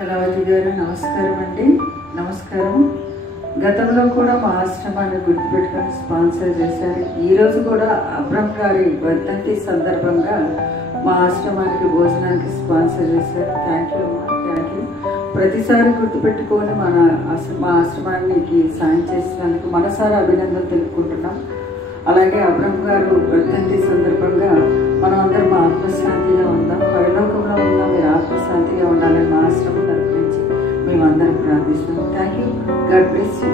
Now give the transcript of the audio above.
కళావతి గారు నమస్కారం అండి. నమస్కారం. గతంలో కూడా మా ఆశ్రమాన్ని గుర్తుపెట్టుకొని స్పాన్సర్ చేశారు. ఈరోజు కూడా అబ్రహం గారి వర్ధంతి సందర్భంగా మా ఆశ్రమానికి భోజనానికి స్పాన్సర్ చేశారు. థ్యాంక్ యూ అమ్మా, థ్యాంక్ యూ. ప్రతిసారి గుర్తుపెట్టుకొని మా ఆశ్రమానికి సాయం చేసినందుకు మనసారా అభినందన తెలుపుకుంటున్నాం. అలాగే అబ్రహం గారు వర్ధంతి సందర్భంగా మనం అందరం ఆత్మశాంతిగా ఉందాం. పరలోకంలో ఉన్న మీరు ఆత్మశాంతిగా ఉండాలని మా ఆశ్రమం తరఫు నుంచి మేమందరం ప్రార్థిస్తున్నాం. Thank you. God bless you.